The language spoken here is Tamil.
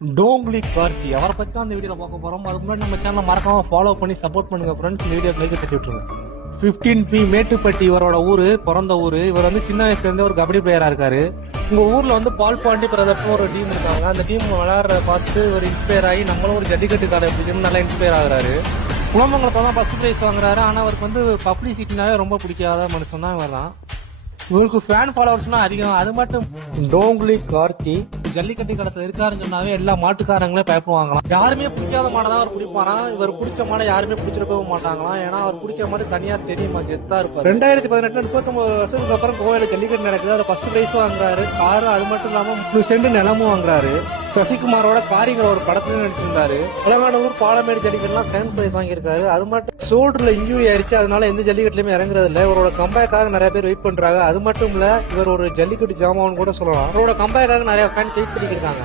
டோங்லி கார்த்தி அவரை பத்தி தான் இந்த வீடியோல பார்க்க போறோம். அதுக்கு முன்னாடி நம்ம சேனலை மறக்காம ஃபாலோ பண்ணி சப்போர்ட் பண்ணுங்க ஃப்ரெண்ட்ஸ். இந்த வீடியோ லைக் தட்டி விட்டுருங்க. 15P மேட்டுப்பட்டி இவரோட ஊரு, பிறந்த ஊரு. இவர் வந்து சின்ன வயசுல இருந்தே ஒரு கபடி பிளேயரா இருக்காரு. உங்க ஊர்ல வந்து பால்பாண்டி பிரதர்ஸ் ஒரு டீம் இருக்காங்க. அந்த டீம் விளையாடுற பார்த்து ஒரு இன்ஸ்பயர் ஆகி நம்மளும் ஒரு ஜல்லிக்கட்டு காலை அப்படின்னு நல்லா இன்ஸ்பயர் ஆகுறாரு. குளமங்கலத்தை தான் ஃபர்ஸ்ட் பிரைஸ் வாங்குறாரு. ஆனா அவருக்கு வந்து பப்ளிசிட்டினாவே ரொம்ப பிடிக்காத மனுஷன் தான் இவர் தான். இவருக்கு ஃபேன் ஃபாலோவர்ஸ்லாம் அதிகம். அது மட்டும் டோங்லி கார்த்தி ஜல்லிக்கட்டு கடத்துல இருக்காருன்னு சொன்னாவே எல்லா மாட்டுக்காரங்களே பயப்படுவாங்களாம். யாருமே பிடிக்காத மாடை தான் அவர் பிடிப்பாராம். இவர் பிடிச்ச மாடை யாருமே பிடிச்சிருக்கவும் மாட்டாங்களாம். ஏன்னா அவர் பிடிக்கிற மாதிரி தனியா தெரியுமா கெத்தா இருப்பாரு. 2018 39 வருஷத்துக்கு அப்புறம் கோயில ஜல்லிக்கட்டு நடக்குது. அவர் ஃபர்ஸ்ட் பிரைஸ் வாங்குறாரு. காரு அது மட்டும் இல்லாம செண்டு நிலமும் வாங்குறாரு. சசிகுமாரோட காரிங்கிற ஒரு படத்துலயும் நடிச்சிருந்தாரு. உலகானூர் பாலமேடு ஜல்லிக்கட்டுலாம் செகண்ட் பிரைஸ் வாங்கியிருக்காரு. அது மட்டும் ஷோல்டர்ல இன்ஜூரி ஆயிடுச்சு. அதனால எந்த ஜல்லிக்கட்டுலயுமே இறங்குறது இல்லை. இவரோட கம்பேக்காக நிறைய பேர் வெயிட் பண்றாங்க. அது மட்டும் இல்ல, இவர் ஒரு ஜல்லிக்கட்டு ஜாமான் கூட சொல்லலாம். அவரோட கம்பேக்காக நிறைய ஃபேன்ஸ் வெயிட் பண்ணிருக்காங்க.